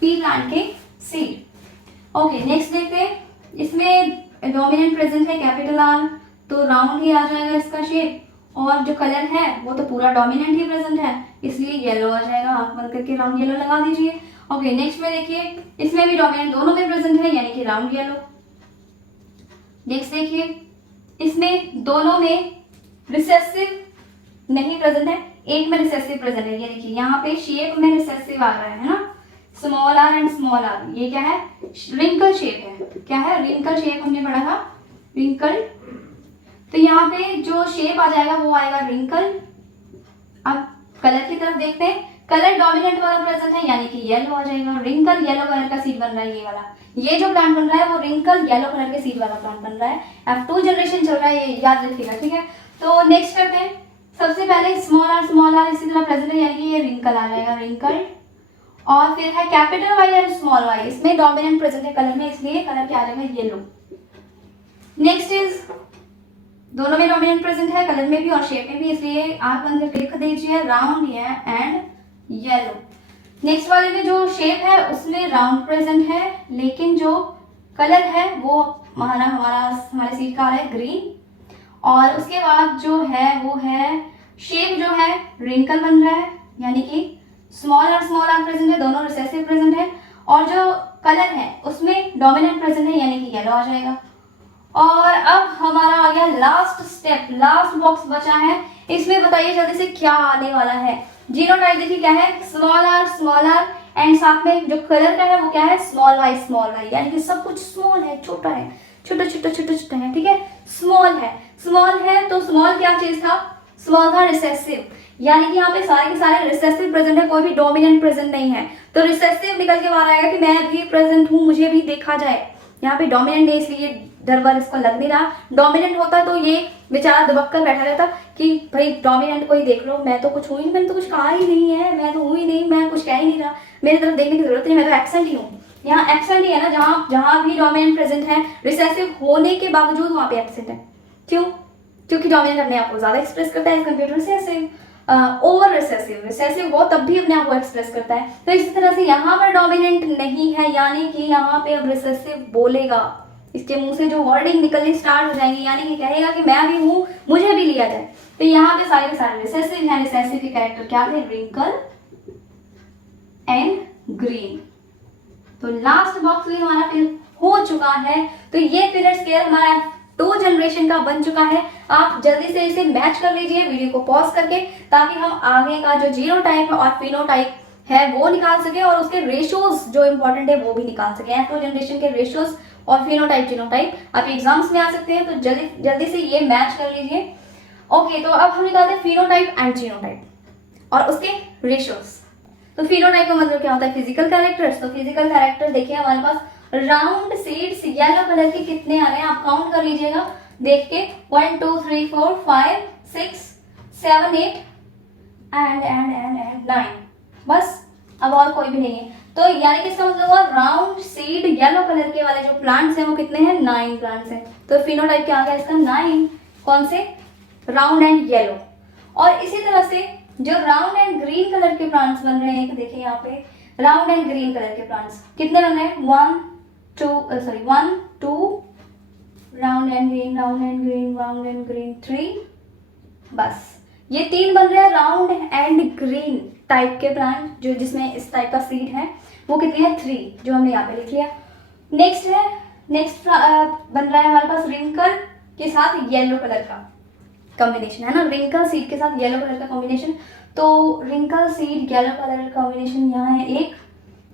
पी प्लांट के सीड। ओके नेक्स्ट देखते हैं। इसमें डोमिनेंट प्रेजेंट है कैपिटल आर, तो राउंड ही आ जाएगा इसका शेप, और जो कलर है वो तो पूरा डोमिनेंट ही प्रेजेंट है, इसलिए येलो आ जाएगा। आंख बंद करके राउंड येलो लगा दीजिए। ओके नेक्स्ट में देखिए, इसमें भी डोमिनेंट दोनों में प्रेजेंट है, यानी कि राउंड येलो। नेक्स्ट देखिए, इसमें दोनों में रिसेसिव नहीं प्रेजेंट है, एक में रिसेसिव प्रेजेंट है, यानी कि यहाँ पे शेप में रिसेसिव आ रहा है ना, small R and small R, ये क्या है, रिंकल शेप है। क्या है, रिंकल शेप हमने पढ़ा था, रिंकल। तो यहाँ पे जो शेप आ जाएगा वो आएगा रिंकल। अब कलर की तरफ देखते हैं, कलर डोमिनेंट वाला प्रेजेंट है यानी कि येलो आ जाएगा। रिंकल येलो कलर का सीड बन रहा है, ये वाला, ये जो प्लांट बन रहा है वो रिंकल येलो कलर के सीड वाला प्लांट बन रहा है। F2 जनरेशन चल रहा है, ये याद रखिएगा, ठीक है। तो नेक्स्ट करते हैं, सबसे पहले स्मॉल आर इसी तरह प्रेजेंट है यानी कि ये रिंकल आ जाएगा, रिंकल। और फिर है capital Y and small Y, इसमें डोमिनेंट प्रेजेंट है कलर में, इसलिए कलर क्या आ जाएगा, येलो। नेक्स्ट इज, दोनों में डोमिनेंट प्रेजेंट है, कलर में भी और शेप में भी, इसलिए आप बन करके लिख दीजिए राउंड एंड येलो। नेक्स्ट वाले में जो शेप है उसमें राउंड प्रेजेंट है, लेकिन जो कलर है वो हमारे सीड का आ रहा है ग्रीन। और उसके बाद जो है वो है शेप जो है रिंकल बन रहा है, यानी कि स्मॉल आर प्रेजेंट है, दोनों रिसेसिव प्रेजेंट है। और जो कलर है उसमें डोमिनेंट प्रेजेंट है यानी कि येलो आ जाएगा। और अब हमारा आ गया लास्ट स्टेप, लास्ट बॉक्स बचा है, इसमें बताइए जल्दी से क्या आने वाला है। जीनोटाइप देखिए क्या है, स्मॉल आर एंड साथ में जो कलर का है वो क्या है, स्मॉल वाई, यानी कि सब कुछ स्मॉल है, छोटा है, छोटा है, ठीक है। स्मॉल है तो स्मॉल क्या चीज था, स्मॉल था रिसेसिव, यानी कि यहाँ पे सारे के सारे रिसेसिव प्रेजेंट है, कोई भी डोमिनेंट प्रेजेंट नहीं है। तो रिसेसिव निकल के बाहर आएगा कि मैं भी प्रेजेंट हूँ, मुझे भी देखा जाए। यहाँ पे डोमिनेंट है इसलिए डर वर इसको लग नहीं रहा। डोमिनेंट होता तो ये बेचारा दबक कर बैठा रहता कि भाई डोमिनेंट को ही देख लो, मैं तो कुछ हुई, मैंने तो कुछ कहा ही नहीं है, मैं तो हुई नहीं, मैं कुछ कह ही नहीं रहा, मेरी तरफ देखने की जरूरत नहीं, मैं तो एब्सेंट ही हूँ। यहाँ एब्सेंट ही है ना, जहाँ भी डोमिनेंट प्रेजेंट है, रिसेसिव होने के बावजूद वहाँ पे एब्सेंट है। क्यों? क्योंकि डोमिनेंट अपने आप को ज्यादा एक्सप्रेस करता है compare to recessive. Over recessive हो तब भी अपने आप को एक्सप्रेस करता है। तो इसी तरह से यहाँ पर डोमिनेंट नहीं है, यानी कि यहाँ पे अब रिसेसिव बोलेगा, इसके मुंह से जो वर्डिंग निकलनी स्टार्ट हो जाएंगी, यानी कि कहेगा कि मैं भी हूँ, मुझे भी लिया जाए। तो यहाँ पे सारे के सारे रिसेसिव हैं। रिसेसिव के कैरेक्टर क्या थे, रिंकल एंड ग्रीन। तो लास्ट बॉक्स भी हमारा फिर हो चुका है। तो ये पीरियड स्केल हमारा 2 जनरेशन का बन चुका है। आप जल्दी से इसे मैच कर लीजिए वीडियो को पॉज करके, ताकि हम आगे का जो जीनोटाइप और फिनोटाइप है वो निकाल सके और उसके रेशियोज जो इंपॉर्टेंट है वो भी निकाल सके। F2 जनरेशन के रेशियोज और फिनोटाइप जीनोटाइप आप एग्जाम्स में आ सकते हैं, तो जल्दी से ये मैच कर लीजिए। ओके, तो अब हम निकालते हैं फिनोटाइप एंड जीनोटाइप और उसके रेशियोज। तो फिनोटाइप का मतलब क्या होता है, फिजिकल कैरेक्टर्स। तो फिजिकल कैरेक्टर देखिए हमारे पास राउंड सीड्स येलो कलर के कितने आ रहे हैं, आप काउंट कर लीजिएगा देख के, 1 2 3 4 5 6 7 8 एंड 9, बस, अब और कोई भी नहीं है। तो यानी कि इसका मतलब हुआ राउंड सीड येलो कलर के वाले जो प्लांट्स हैं वो कितने हैं, 9 प्लांट्स हैं। तो फिनोटाइप क्या आ गया इसका, 9। कौन से, राउंड एंड येलो। और इसी तरह से जो राउंड एंड ग्रीन कलर के प्लांट्स बन रहे हैं, देखिए यहाँ पे राउंड एंड ग्रीन कलर के प्लांट्स कितने बन रहे हैं, 1 2 राउंड एंड ग्रीन 3, बस ये 3 बन रहे हैं राउंड एंड ग्रीन टाइप के प्लांट, जो जिसमें इस टाइप का सीड है वो कितने हैं, 3, जो हमने यहाँ पे लिख लिया। नेक्स्ट बन रहा है हमारे पास रिंकल के साथ येलो कलर का कॉम्बिनेशन, है ना, रिंकल सीड के साथ येलो कलर का कॉम्बिनेशन। तो रिंकल सीड येलो कलर का कॉम्बिनेशन यहाँ है 1,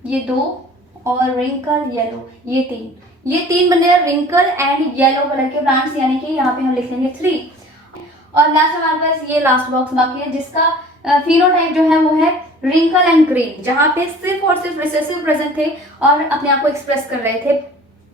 ये 2 और रिंकल येलो ये 3 बन रहे हैं रिंकल एंड येलो कलर के प्लांट्स, यानी कि यहाँ पे हम लिख लेंगे 3। और लास्ट हमारे पास ये लास्ट बॉक्स बाकी है जिसका फिनोटाइप जो है वो है रिंकल एंड ग्रीन, जहाँ पे सिर्फ और सिर्फ रिसेसिव प्रेजेंट थे और अपने आप को एक्सप्रेस कर रहे थे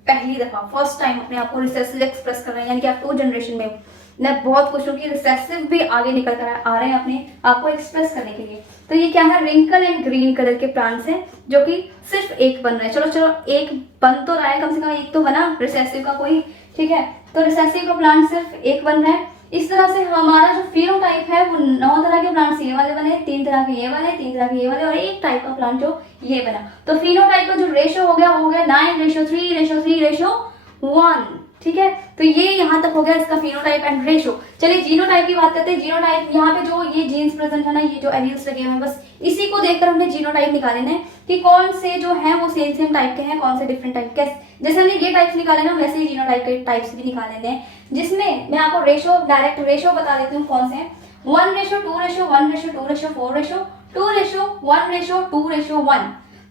पहली दफा, फर्स्ट टाइम अपने आप को रिसेसिव एक्सप्रेस कर रहे हैं। यानी कि आप 2 जनरेशन में मैं बहुत खुश हूँ कि रिसेसिव भी आगे निकल कर आ रहे हैं अपने आप को एक्सप्रेस करने के लिए। तो ये क्या है, रिंकल एंड ग्रीन कलर के प्लांट्स हैं जो कि सिर्फ 1 बन रहे हैं। चलो एक बन तो रहा है, कम से कम 1 तो बना रिसेसिव का कोई, ठीक है। तो रिसेसिव का प्लांट सिर्फ 1 बन रहा है। इस तरह से हमारा जो फिनोटाइप है वो 9 तरह के प्लांट्स ये वाले बने, 3 तरह के ये वाले, 3 तरह के ये वाले और 1 टाइप का प्लांट जो ये बना। तो फिनोटाइप का जो रेशो हो गया वो हो गया 9:3:3:1, ठीक है। तो ये यहाँ तक हो गया इसका फिनोटाइप एंड रेशो। चलिए जीनोटाइप की बात करते हैं। जीनोटाइप यहाँ पे जो ये जीन्स प्रेजेंट है ना, ये जो एलील्स लगे हुए हैं, बस इसी को देखकर हमने जीनोटाइप निकाले हैं कि कौन से जो है वो सेम टाइप के हैं, कौन से डिफरेंट टाइप के। जैसे हमने ये टाइप्स निकाले ना, वैसे ही जीनोटाइप के टाइप्स भी निकाले हैं, जिसमें मैं आपको डायरेक्ट रेशो बता देती हूँ कौन से हैं। 1:2:1:2:4:2:1:1:2:1।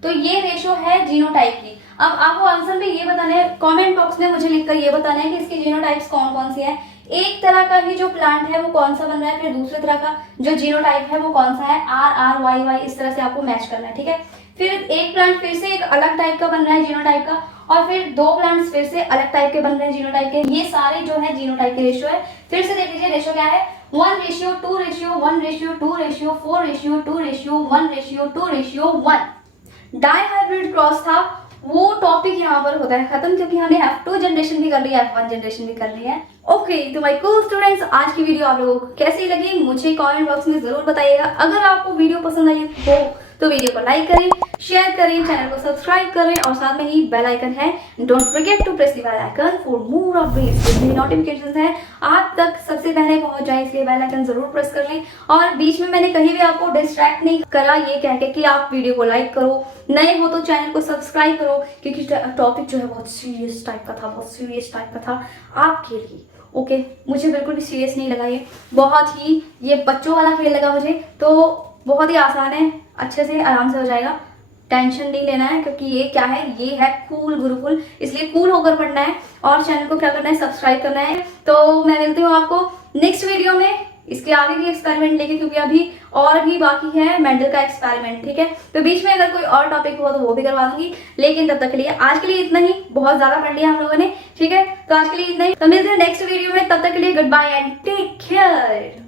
तो ये रेशो है जीनोटाइप की। अब आपको आंसर में ये बताना है, कमेंट बॉक्स में मुझे लिखकर ये बताना है कि इसकी जीनोटाइप्स कौन कौन सी है। एक तरह का ही जो प्लांट है वो कौन सा बन रहा है, फिर दूसरे तरह का जो जीनोटाइप है वो कौन सा है, आर आर वाई वाई, इस तरह से आपको मैच करना है, ठीक है। फिर एक प्लांट फिर से एक अलग टाइप का बन रहा है जीनोटाइप का, और फिर दो प्लांट्स फिर से अलग टाइप के बन रहे हैं जीनोटाइप के। ये सारे जो है जीनोटाइप के रेशियो है। फिर से देख लीजिए रेशियो क्या है, 1:2:1:2:4:1:1 डाई हाइब्रिड क्रॉस था, वो टॉपिक यहाँ पर होता है खत्म, क्योंकि हमने F2 जनरेशन भी कर ली है, F1 जनरेशन भी कर ली है। ओके तो माय कूल स्टूडेंट्स, आज की वीडियो आप लोगों को कैसी लगी मुझे कमेंट बॉक्स में जरूर बताइएगा। अगर आपको वीडियो पसंद आई हो तो वीडियो को लाइक करें, शेयर करें, चैनल को सब्सक्राइब करें, और साथ में ही बेल आइकन है, don't forget to press the bell icon for more updates. जितनी नोटिफिकेशंस हैं आप तक सबसे पहले पहुंच जाए, इसलिए बेल आइकन जरूर प्रेस कर लें। और बीच में मैंने कहीं भी आपको डिस्ट्रैक्ट नहीं करा ये कह के कि आप वीडियो को लाइक करो, नए हो तो चैनल को सब्सक्राइब करो, क्योंकि टॉपिक जो है बहुत सीरियस टाइप का था, बहुत सीरियस टाइप का था आपके लिए। ओके मुझे बिल्कुल भी सीरियस नहीं लगा, ये बहुत ही ये बच्चों वाला खेल लगा मुझे, तो बहुत ही आसान है, अच्छे से आराम से हो जाएगा, टेंशन नहीं लेना है, क्योंकि ये क्या है, ये है कूल गुरुकुल, इसलिए कूल होकर पढ़ना है और चैनल को क्या करना है, सब्सक्राइब करना है। तो मैं मिलती हूँ आपको नेक्स्ट वीडियो में इसके आगे की एक्सपेरिमेंट लेके, क्योंकि अभी और भी बाकी है मेंडल का एक्सपेरिमेंट, ठीक है। तो बीच में अगर कोई और टॉपिक हुआ तो वो भी करवा दूंगी, लेकिन तब तक के लिए आज के लिए इतना ही, बहुत ज्यादा पढ़ लिया हम लोगों ने, ठीक है। तो आज के लिए इतना ही, तो मिलते हैं नेक्स्ट वीडियो में, तब तक के लिए good bye and take care.